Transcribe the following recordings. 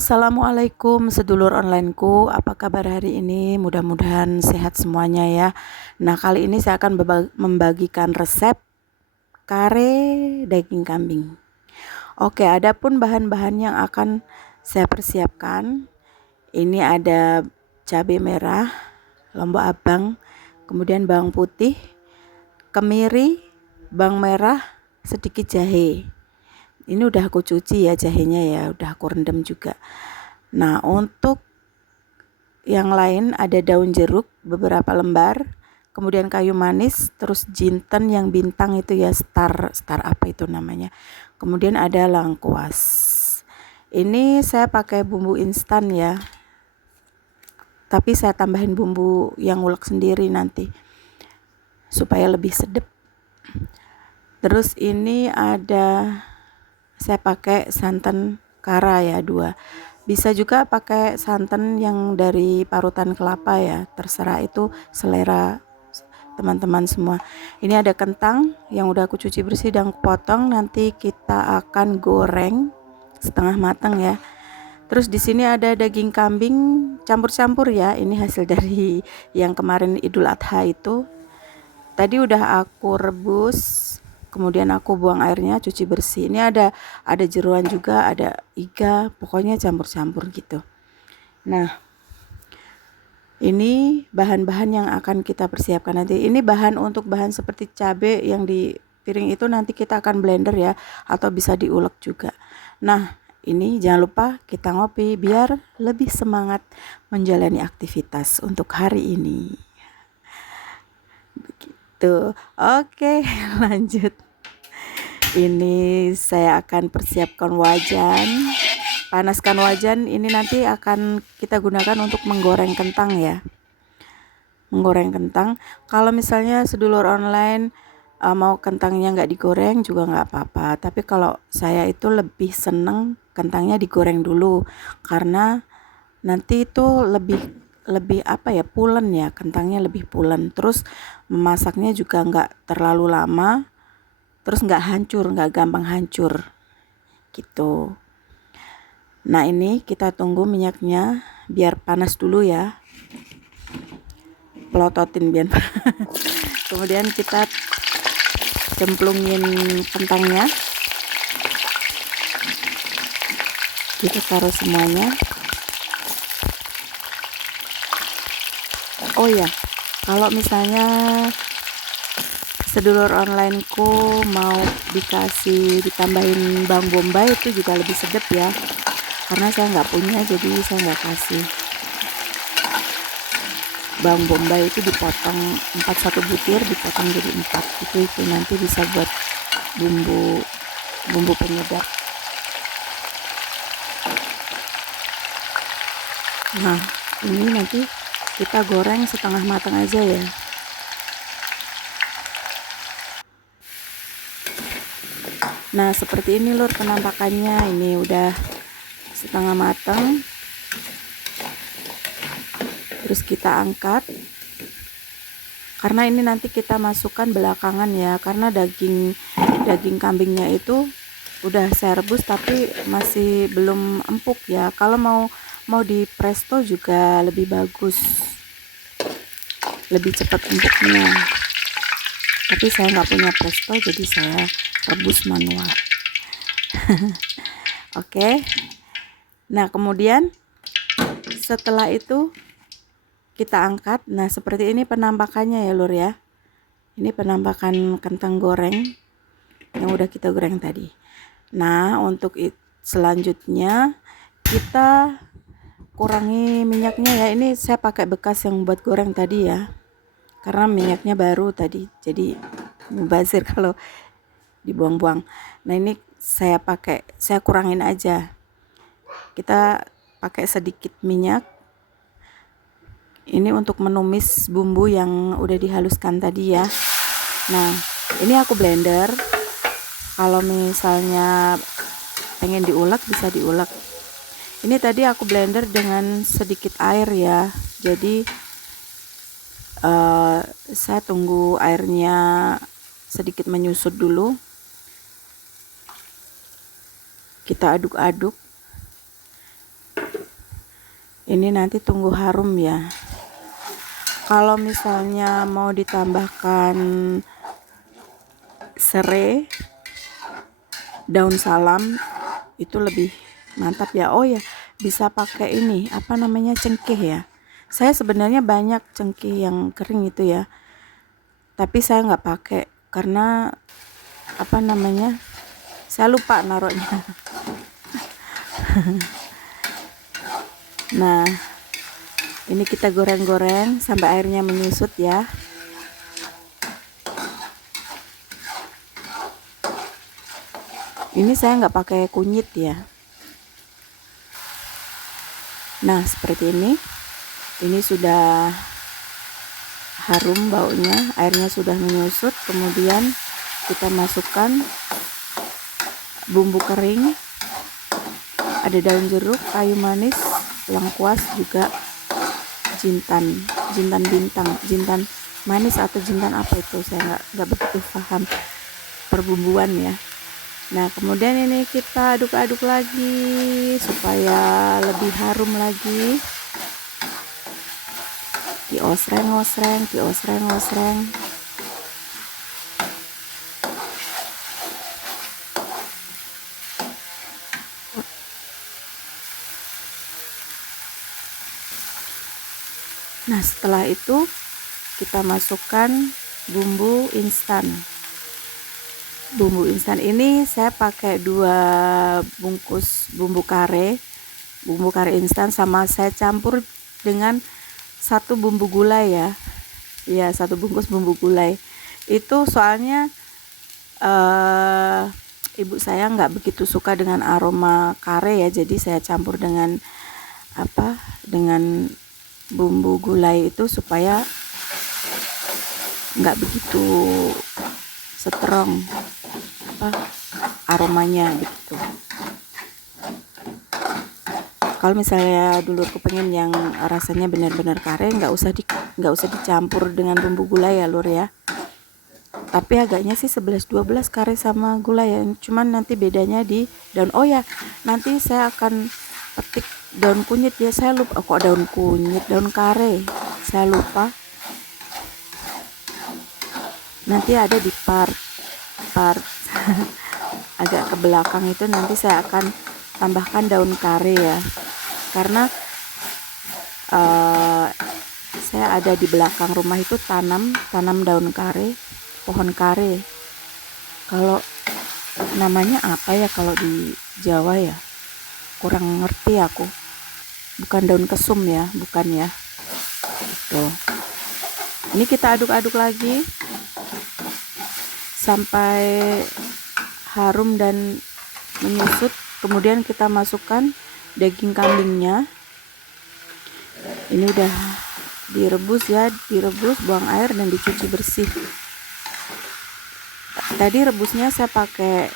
Assalamualaikum sedulur onlineku, apa kabar hari ini? Mudah-mudahan sehat semuanya ya. Nah, kali ini saya akan membagikan resep kare daging kambing. Oke, adapun bahan-bahan yang akan saya persiapkan, ini ada cabai merah, lombok abang, kemudian bawang putih, kemiri, bawang merah, sedikit jahe. Ini udah aku cuci ya jahenya ya, udah aku rendam juga. Nah, untuk yang lain ada daun jeruk beberapa lembar, kemudian kayu manis, terus jinten yang bintang itu ya, star apa itu namanya. Kemudian ada lengkuas. Ini saya pakai bumbu instan ya, tapi saya tambahin bumbu yang ulek sendiri nanti supaya lebih sedap. Terus ini ada, saya pakai santan kara ya 2. Bisa juga pakai santan yang dari parutan kelapa ya, terserah, itu selera teman-teman semua. Ini ada kentang yang udah aku cuci bersih dan potong, nanti kita akan goreng setengah matang ya. Terus di sini ada daging kambing campur-campur ya, ini hasil dari yang kemarin Idul Adha itu. Tadi udah aku rebus, kemudian aku buang airnya, cuci bersih. Ini ada jeruan juga, ada iga, pokoknya campur-campur gitu. Nah, ini bahan-bahan yang akan kita persiapkan nanti. Ini untuk bahan seperti cabai yang di piring itu nanti kita akan blender ya, atau bisa diulek juga. Nah, ini jangan lupa kita ngopi biar lebih semangat menjalani aktivitas untuk hari ini. Begitu. Oke, lanjut. Ini saya akan persiapkan wajan. Panaskan wajan, ini nanti akan kita gunakan untuk menggoreng kentang ya. Menggoreng kentang. Kalau misalnya sedulur online mau kentangnya nggak digoreng juga nggak apa-apa. Tapi kalau saya itu lebih seneng kentangnya digoreng dulu, karena nanti itu lebih apa ya, pulen ya, kentangnya lebih pulen. Terus memasaknya juga nggak terlalu lama. Terus nggak gampang hancur gitu. Nah, ini kita tunggu minyaknya biar panas dulu ya, pelototin biar kemudian kita cemplungin kentangnya, kita taruh semuanya. Oh ya, kalau misalnya sedulur onlineku mau ditambahin bawang bombay itu juga lebih sedap ya, karena saya nggak punya jadi saya nggak kasih. Bawang bombay itu dipotong 1 butir, dipotong jadi 4 itu nanti bisa buat bumbu penyedap. Nah, ini nanti kita goreng setengah matang aja ya. Nah, seperti ini lur penampakannya. Ini udah setengah matang. Terus kita angkat, karena ini nanti kita masukkan belakangan ya, karena daging kambingnya itu udah saya rebus tapi masih belum empuk ya. Kalau mau di presto juga lebih bagus, lebih cepat empuknya. Tapi saya nggak punya presto jadi saya rebus manual. Oke. Nah, kemudian setelah itu kita angkat. Nah, seperti ini penampakannya ya lur ya. Ini penampakan kentang goreng yang udah kita goreng tadi. Nah, untuk selanjutnya kita kurangi minyaknya ya. Ini saya pakai bekas yang buat goreng tadi ya, karena minyaknya baru tadi, jadi mubazir kalau dibuang-buang. Nah, ini saya kurangin aja. Kita pakai sedikit minyak. Ini untuk menumis bumbu yang udah dihaluskan tadi ya. Nah, ini aku blender. Kalau misalnya pengen diulek bisa diulek. Ini tadi aku blender dengan sedikit air ya. Jadi saya tunggu airnya sedikit menyusut dulu. Kita aduk-aduk. Ini nanti tunggu harum ya. Kalau misalnya mau ditambahkan serai, daun salam, itu lebih mantap ya. Oh ya, bisa pakai ini, apa namanya, cengkeh ya. Saya sebenarnya banyak cengkeh yang kering itu ya, tapi saya nggak pakai karena apa namanya, saya lupa naruhnya. Nah, ini kita goreng-goreng sampai airnya menyusut ya. Ini saya nggak pakai kunyit ya. Nah, seperti ini. Ini sudah harum baunya, airnya sudah menyusut. Kemudian kita masukkan bumbu kering. Ada daun jeruk, kayu manis, lengkuas, juga jintan bintang, jintan manis atau jintan apa itu, saya nggak begitu paham perbumbuan ya. Nah, kemudian ini kita aduk-aduk lagi supaya lebih harum lagi. Diosreng-osreng. Nah, setelah itu kita masukkan bumbu instan. Bumbu instan ini saya pakai 2 bungkus bumbu kare instan, sama saya campur dengan 1 bumbu gulai ya. Ya, 1 bungkus bumbu gulai. Itu soalnya ibu saya nggak begitu suka dengan aroma kare ya, jadi saya campur dengan dengan bumbu gulai itu supaya nggak begitu strong aromanya gitu. Kalau misalnya dulurku pengen yang rasanya benar-benar kare, nggak usah dicampur dengan bumbu gulai ya lur ya. Tapi agaknya sih 11-12 kare sama gula ya. Cuman nanti bedanya di daun. Oh ya, nanti saya akan petik daun kunyit ya. Saya lupa kok daun kunyit, daun kare. Saya lupa. Nanti ada di part agak ke belakang itu nanti saya akan tambahkan daun kare ya. Karena saya ada di belakang rumah itu tanam daun kare, pohon kare. Kalau namanya apa ya kalau di Jawa ya, kurang ngerti aku. Bukan daun kesum ya, bukan ya. Tuh. Ini kita aduk-aduk lagi sampai harum dan menyusut. Kemudian kita masukkan daging kambingnya. Ini udah direbus ya, buang air dan dicuci bersih. Tadi rebusnya saya pakai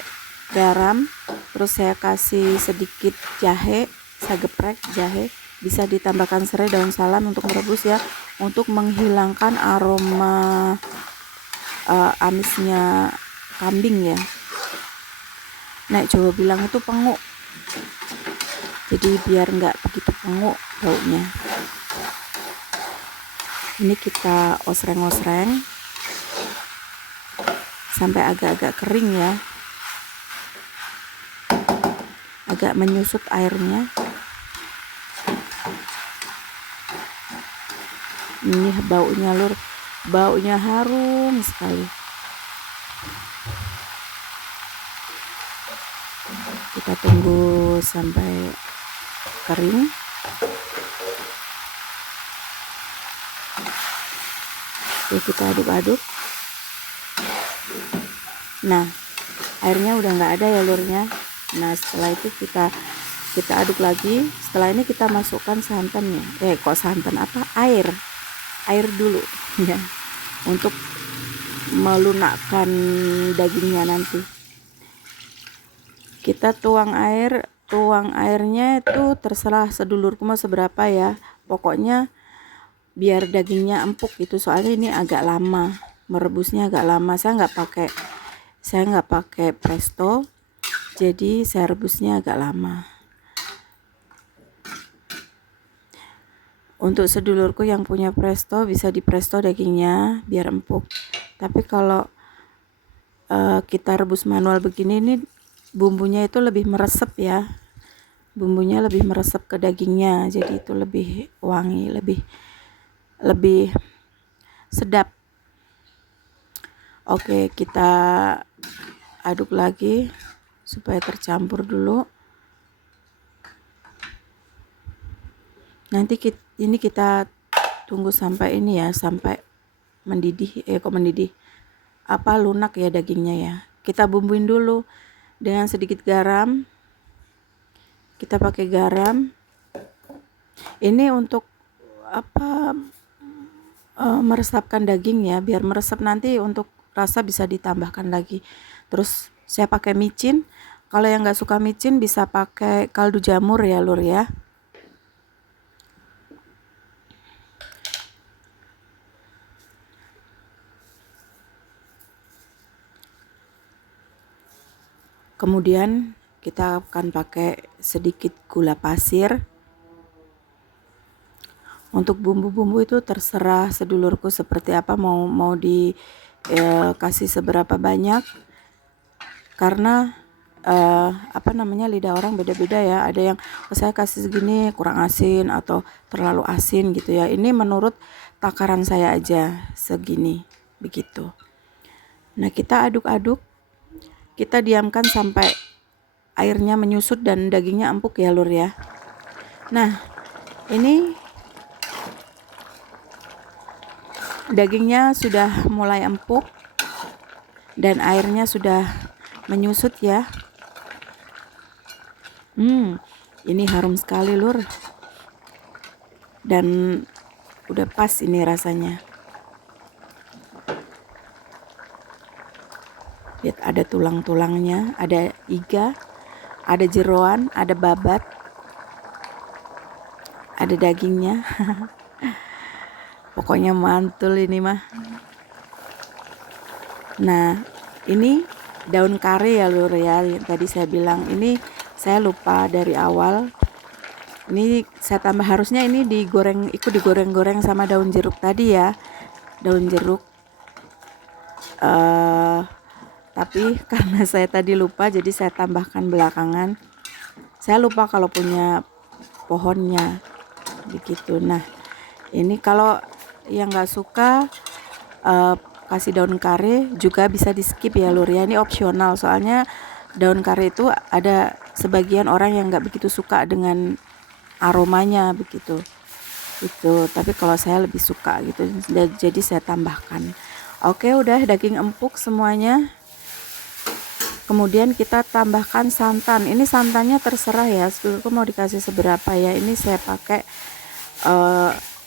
garam, terus saya kasih sedikit jahe, saya geprek jahe. Bisa ditambahkan serai, daun salam untuk merebus ya, untuk menghilangkan aroma amisnya kambing ya. Nek Jawa bilang itu penguk, jadi biar nggak begitu penguk baunya. Ini kita osreng-osreng sampai agak-agak kering ya, agak menyusut airnya. Ini baunya lur, baunya harum sekali. Kita tunggu sampai kering. Oke, kita aduk-aduk. Nah, airnya udah nggak ada ya lurnya. Nah, setelah itu kita aduk lagi. Setelah ini kita masukkan santannya. Air dulu ya, untuk melunakkan dagingnya nanti. Kita tuang airnya itu terserah sedulurku mau seberapa ya. Pokoknya biar dagingnya empuk gitu, soalnya ini agak lama merebusnya, agak lama. Saya nggak pakai presto, jadi saya rebusnya agak lama. Untuk sedulurku yang punya presto, bisa di presto dagingnya biar empuk. Tapi kalau kita rebus manual begini, ini bumbunya itu lebih meresep ya. Bumbunya lebih meresep ke dagingnya, jadi itu lebih wangi, lebih sedap. Oke, kita aduk lagi supaya tercampur dulu. Nanti ini kita tunggu sampai ini ya, sampai mendidih. Kok mendidih? Lunak ya dagingnya ya. Kita bumbuin dulu dengan sedikit garam. Kita pakai garam. Ini untuk meresapkan daging ya, biar meresap, nanti untuk rasa bisa ditambahkan lagi. Terus saya pakai micin. Kalau yang nggak suka micin bisa pakai kaldu jamur ya lur ya. Kemudian kita akan pakai sedikit gula pasir. Untuk bumbu-bumbu itu terserah sedulurku seperti apa, mau dikasih seberapa banyak, karena lidah orang beda-beda ya. Ada yang saya kasih segini kurang asin atau terlalu asin gitu ya. Ini menurut takaran saya aja segini begitu. Nah, kita aduk-aduk, kita diamkan sampai airnya menyusut dan dagingnya empuk ya lur ya. Nah, ini dagingnya sudah mulai empuk dan airnya sudah menyusut ya. Ini harum sekali lur, dan udah pas ini rasanya. Lihat, ada tulang-tulangnya, ada iga, ada jeroan, ada babat, ada dagingnya. Pokoknya mantul ini mah. Nah, ini daun kare ya lur ya, yang tadi saya bilang. Ini saya lupa dari awal. Ini saya tambah, harusnya ini digoreng-goreng sama daun jeruk tadi ya. Daun jeruk. Tapi karena saya tadi lupa, jadi saya tambahkan belakangan. Saya lupa kalau punya pohonnya begitu. Nah, ini kalau yang nggak suka kasih daun kare juga bisa di skip ya lur ya. Ini opsional, soalnya daun kare itu ada sebagian orang yang nggak begitu suka dengan aromanya begitu. Itu, tapi kalau saya lebih suka gitu, jadi saya tambahkan. Oke, udah daging empuk semuanya. Kemudian kita tambahkan santan. Ini santannya terserah ya, sedulurku mau dikasih seberapa ya. Ini saya pakai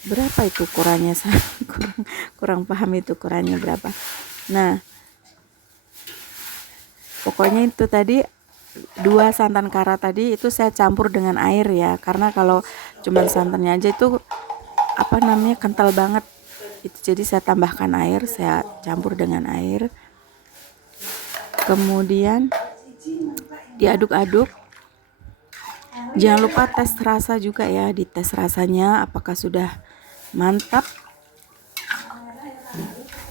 berapa itu ukurannya, saya kurang paham itu ukurannya berapa. Nah, pokoknya itu tadi 2 santan kara tadi itu saya campur dengan air ya, karena kalau cuma santannya aja itu kental banget itu. Jadi saya tambahkan air, saya campur dengan air. Kemudian diaduk-aduk. Jangan lupa tes rasa juga ya, dites rasanya apakah sudah mantap.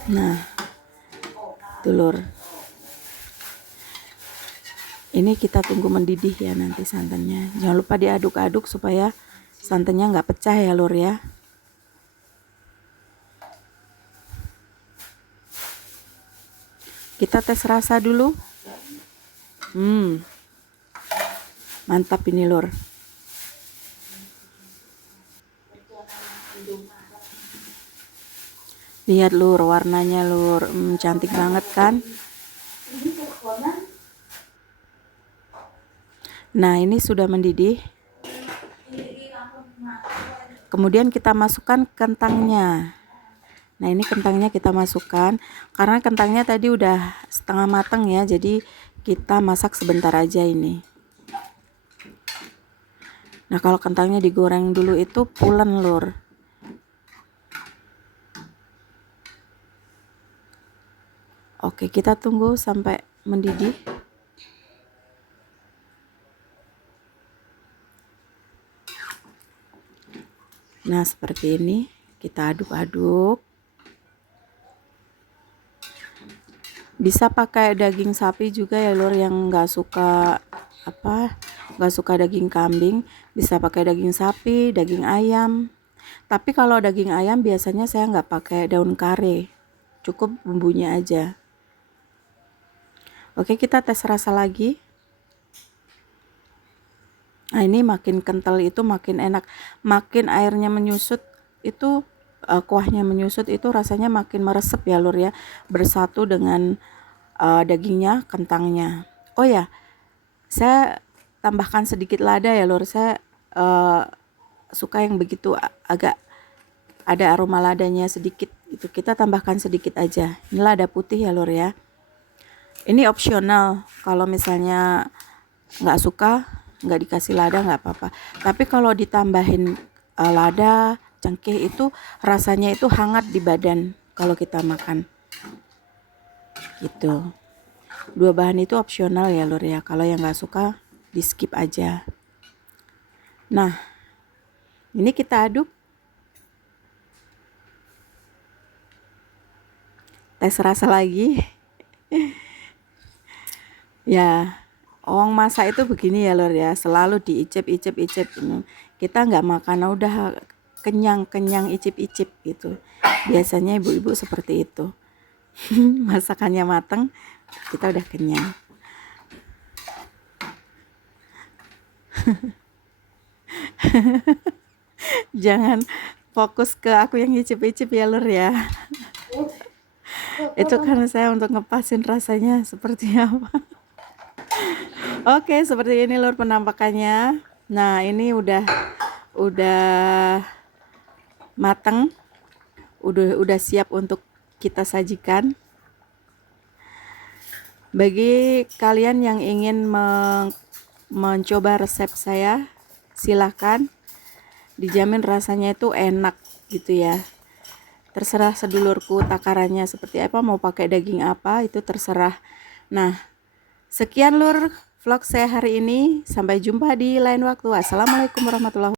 Nah, telur. Ini kita tunggu mendidih ya nanti santannya. Jangan lupa diaduk-aduk supaya santannya nggak pecah ya lur ya. Kita tes rasa dulu. Mantap ini lur. Lihat lur, warnanya lur, cantik banget kan. Nah, ini sudah mendidih. Kemudian kita masukkan kentangnya. Nah, ini kentangnya kita masukkan, karena kentangnya tadi udah setengah matang ya, jadi kita masak sebentar aja ini. Nah, kalau kentangnya digoreng dulu itu pulen lur. Oke, kita tunggu sampai mendidih. Nah, seperti ini kita aduk-aduk. Bisa pakai daging sapi juga ya lur, yang nggak suka daging kambing, bisa pakai daging sapi, daging ayam. Tapi kalau daging ayam biasanya saya nggak pakai daun kare, cukup bumbunya aja. Oke, kita tes rasa lagi. Nah, ini makin kental itu makin enak, makin airnya menyusut itu, kuahnya menyusut itu rasanya makin meresep ya lur ya, bersatu dengan dagingnya, kentangnya. Oh ya, saya tambahkan sedikit lada ya lur, saya suka yang begitu agak ada aroma ladanya sedikit, itu kita tambahkan sedikit aja. Ini lada putih ya lur ya, ini opsional, kalau misalnya nggak suka nggak dikasih lada nggak apa-apa, tapi kalau ditambahin lada cengkeh itu rasanya itu hangat di badan kalau kita makan gitu. Dua bahan itu opsional ya lur ya, kalau yang nggak suka di skip aja. Nah, ini kita aduk, tes rasa lagi. Ya, orang masak itu begini ya lur ya, selalu diicip-icip. Kita nggak makan udah kenyang icip-icip gitu. Biasanya ibu-ibu seperti itu. Masakannya mateng, kita udah kenyang. Jangan fokus ke aku yang icip-icip ya lur ya. Itu karena saya untuk ngepasin rasanya seperti apa. Oke, seperti ini lur penampakannya. Nah, ini udah mateng, udah siap untuk kita sajikan. Bagi kalian yang ingin mencoba resep saya, silahkan. Dijamin rasanya itu enak gitu ya. Terserah sedulurku takarannya seperti apa, mau pakai daging apa itu terserah. Nah, sekian lur vlog saya hari ini. Sampai jumpa di lain waktu. Assalamualaikum warahmatullahi wabarakatuh.